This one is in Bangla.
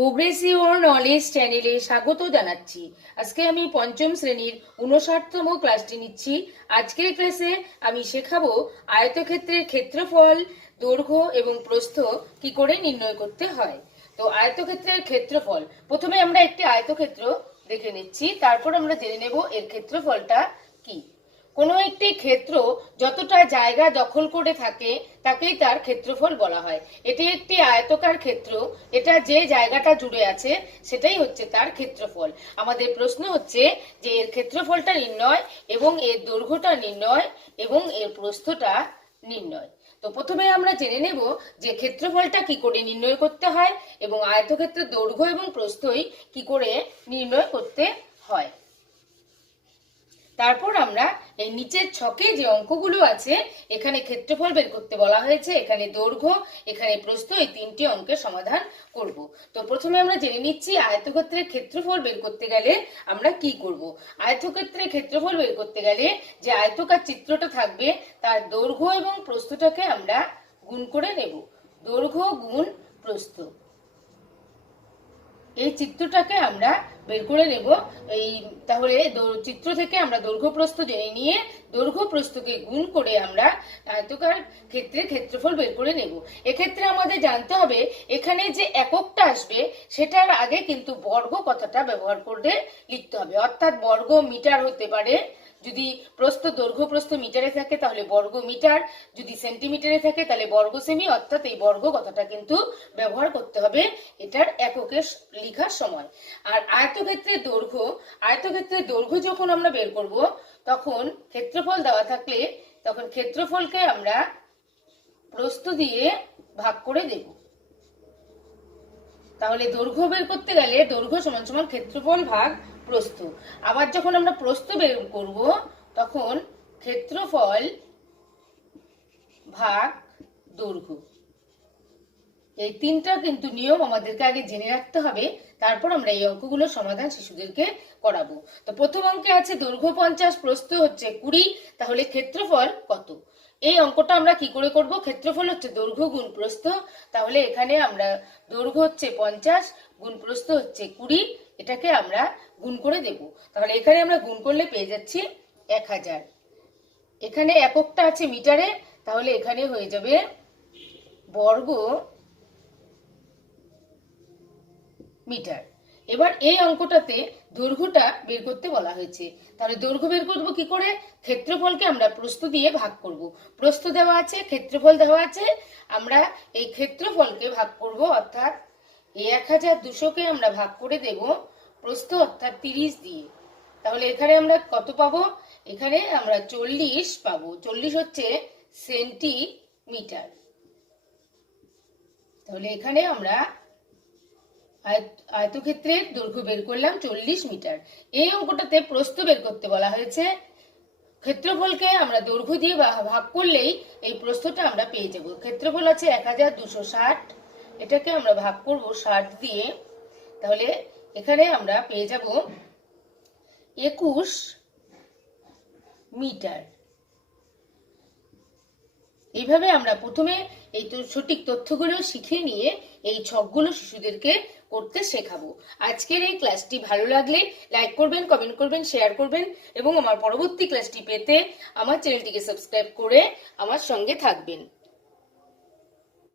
প্রোগ্রেসিভ নলেজ চ্যানেলে স্বাগত জানাচ্ছি। আজকে আমি পঞ্চম শ্রেণীর 59তম ক্লাসটি নিচ্ছি। আজকের ক্লাসে আমি শেখাবো আয়তক্ষেত্রের ক্ষেত্রফল, দৈর্ঘ্য এবং প্রস্থ কি করে নির্ণয় করতে হয়। তো আয়তক্ষেত্রের ক্ষেত্রফল, প্রথমে আমরা একটি আয়তক্ষেত্র দেখে নিচ্ছি, তারপর আমরা জেনে নেব এর ক্ষেত্রফলটা কি। কোনো একটি ক্ষেত্র যতটা জায়গা দখল করে থাকে তাকেই তার ক্ষেত্রফল বলা হয়। এটি একটি আয়তকার ক্ষেত্র, এটা যে জায়গাটা জুড়ে আছে সেটাই হচ্ছে তার ক্ষেত্রফল। আমাদের প্রশ্ন হচ্ছে যে এর ক্ষেত্রফলটা নির্ণয় এবং এর দৈর্ঘ্যটা নির্ণয় এবং এর প্রস্থটা নির্ণয়। তো প্রথমে আমরা জেনে নেব যে ক্ষেত্রফলটা কি করে নির্ণয় করতে হয় এবং আয়তক্ষেত্রের দৈর্ঘ্য এবং প্রস্থই কি করে নির্ণয় করতে হয়। তারপর আমরা এই নিচের ছকে যে অঙ্কগুলো আছে, এখানে ক্ষেত্রফল বের করতে বলা হয়েছে, এখানে দৈর্ঘ্য, এখানে প্রস্থ, এই তিনটি অঙ্কের সমাধান করব। তো প্রথমে আমরা জেনে নিচ্ছি আয়তক্ষেত্রের ক্ষেত্রফল বের করতে গেলে আমরা কি করব। আয়তক্ষেত্রের ক্ষেত্রফল বের করতে গেলে যে আয়তকার চিত্রটা থাকবে তার দৈর্ঘ্য এবং প্রস্থটাকে আমরা গুণ করে নেব। দৈর্ঘ্য গুণ প্রস্থ, এই চিত্রটাকে আমরা বের করে নেব। তাহলে চিত্র থেকে আমরা দৈর্ঘ্য প্রস্থ জেনে নিয়ে দৈর্ঘ্য প্রস্থকে গুণ করে আমরা আয়তকার ক্ষেত্রে ক্ষেত্রফল বের করে নেব। এক্ষেত্রে আমাদের জানতে হবে এখানে যে এককটা আসবে সেটার আগে কিন্তু বর্গ কথাটা ব্যবহার করে লিখতে হবে, অর্থাৎ বর্গ মিটার হতে পারে। যদি প্রস্থ দৈর্ঘ্য প্রস্থ মিটারে থাকে তাহলে বর্গ মিটার, যদি সেন্টিমিটারে থাকে তাহলে বর্গ সেমি, অর্থাৎ এই বর্গ কথাটা কিন্তু ব্যবহার করতে হবে এটার এককে লেখার সময়। আর আয়তক্ষেত্রের দৈর্ঘ্য যখন আমরা বের করব তখন ক্ষেত্রফল দেওয়া থাকলে তখন ক্ষেত্রফলকে আমরা প্রস্থ দিয়ে ভাগ করে দেব। তাহলে দৈর্ঘ্য বের করতে গেলে দৈর্ঘ্য সমান সমান ক্ষেত্রফল ভাগ প্রস্থ। আবার যখন আমরা প্রস্থ বের করব তখন ক্ষেত্রফল ভাগ দৈর্ঘ্য। এই তিনটা কিন্তু নিয়ম আমাদেরকে আগে জেনে রাখতে হবে, তারপর আমরা এই অঙ্কগুলো সমাধান শিশুদেরকে করাবো। তো প্রথম অঙ্কে আছে দৈর্ঘ্য 50, প্রস্থ হচ্ছে 20, তাহলে ক্ষেত্রফল কত। এই অঙ্কটা আমরা কি করে করব, ক্ষেত্রফল হচ্ছে দৈর্ঘ্য গুণ প্রস্থ, তাহলে এখানে আমরা দৈর্ঘ্য হচ্ছে 50 গুণ প্রস্থ হচ্ছে 20, এটাকে আমরা গুণ করে দেব। তাহলে এখানে আমরা গুণ করলে পেয়ে যাচ্ছি 1000। এখানে এককটা আছে মিটারে, তাহলে এখানে হয়ে যাবে বর্গ মিটার। এবার এই অঙ্কটাতে দৈর্ঘ্যটা বের করতে বলা হয়েছে, তাহলে দৈর্ঘ্য বের করব কি করে, ক্ষেত্রফলকে আমরা প্রস্থ দিয়ে ভাগ করব। প্রস্থ দেওয়া আছে, ক্ষেত্রফল দেওয়া আছে, আমরা এই ক্ষেত্রফলকে ভাগ করব, অর্থাৎ এই 1200কে আমরা ভাগ করে দেব প্রস্থ অর্থাৎ 30 দিয়ে। তাহলে এখানে আমরা কত পাবো, এখানে আমরা 40 পাবো। 40 হচ্ছে সেন্টিমিটার। তাহলে এখানে আমরা আয়তক্ষেত্রের দৈর্ঘ্য বের করলাম 40 মিটার। এই অঙ্কটাতে প্রস্থ বের করতে বলা হয়েছে, ক্ষেত্রফলকে আমরা দৈর্ঘ্য দিয়ে ভাগ করলেই এই প্রস্থটা আমরা পেয়ে যাব। ক্ষেত্রফল আছে 1260, এটাকে আমরা ভাগ করব 60 দিয়ে, তাহলে এখানে আমরা পেয়ে যাব 21 মিটার। এইভাবে আমরা প্রথমে এই সঠিক তথ্যগুলো শিখে নিয়ে এই ছকগুলো শিশুদেরকে করতে শেখাবো। আজকের এই ক্লাসটি ভালো লাগলে লাইক করবেন, কমেন্ট করবেন, শেয়ার করবেন এবং আমার পরবর্তী ক্লাসটি পেতে আমার চ্যানেলটিকে সাবস্ক্রাইব করে আমার সঙ্গে থাকবেন।